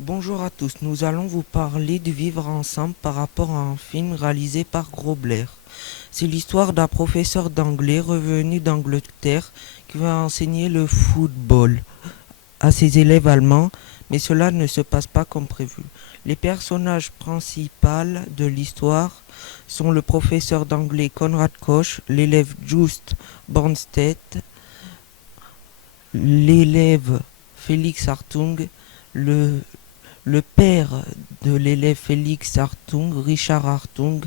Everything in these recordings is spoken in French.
Bonjour à tous, nous allons vous parler de Vivre ensemble par rapport à un film réalisé par Grobler. C'est l'histoire d'un professeur d'anglais revenu d'Angleterre qui va enseigner le football à ses élèves allemands, mais cela ne se passe pas comme prévu. Les personnages principaux de l'histoire sont le professeur d'anglais Konrad Koch, l'élève Just Bornstedt, l'élève Félix Hartung, le le père de l'élève Félix Hartung, Richard Hartung,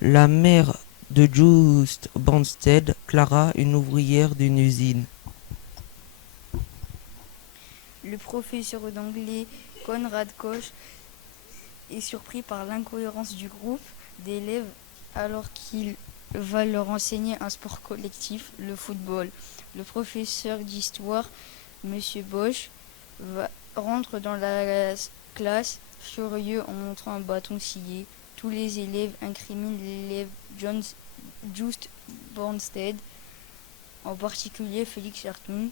la mère de Just Bonstead, Clara, une ouvrière d'une usine. Le professeur d'anglais Konrad Koch est surpris par l'incohérence du groupe d'élèves alors qu'il va leur enseigner un sport collectif, le football. Le professeur d'histoire, Monsieur Bosch, rentre dans la classe furieux en montrant un bâton scié. Tous les élèves incriminent l'élève Just Bornstead, en particulier Félix Hartung.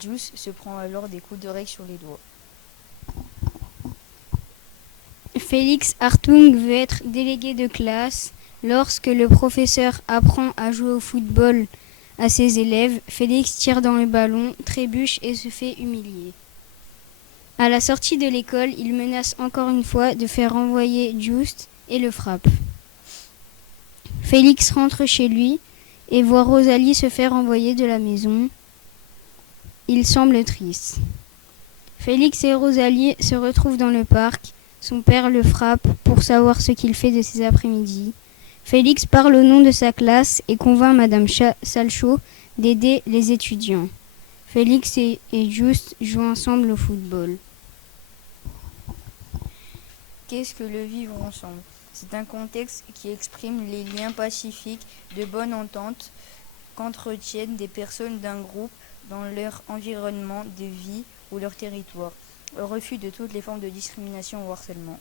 Just se prend alors des coups de règle sur les doigts. Félix Hartung veut être délégué de classe. Lorsque le professeur apprend à jouer au football à ses élèves, Félix tire dans le ballon, trébuche et se fait humilier. À la sortie de l'école, il menace encore une fois de faire renvoyer Just et le frappe. Félix rentre chez lui et voit Rosalie se faire renvoyer de la maison. Il semble triste. Félix et Rosalie se retrouvent dans le parc. Son père le frappe pour savoir ce qu'il fait de ses après-midi. Félix parle au nom de sa classe et convainc Madame Salchaud d'aider les étudiants. Félix et Just jouent ensemble au football. Qu'est-ce que le vivre ensemble ? C'est un contexte qui exprime les liens pacifiques de bonne entente qu'entretiennent des personnes d'un groupe dans leur environnement de vie ou leur territoire, au refus de toutes les formes de discrimination ou harcèlement.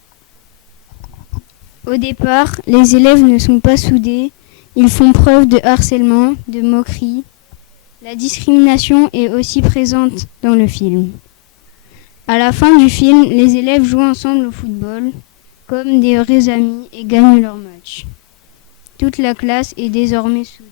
Au départ, les élèves ne sont pas soudés, ils font preuve de harcèlement, de moquerie. La discrimination est aussi présente dans le film. À la fin du film, les élèves jouent ensemble au football, comme des vrais amis, et gagnent leur match. Toute la classe est désormais soudée.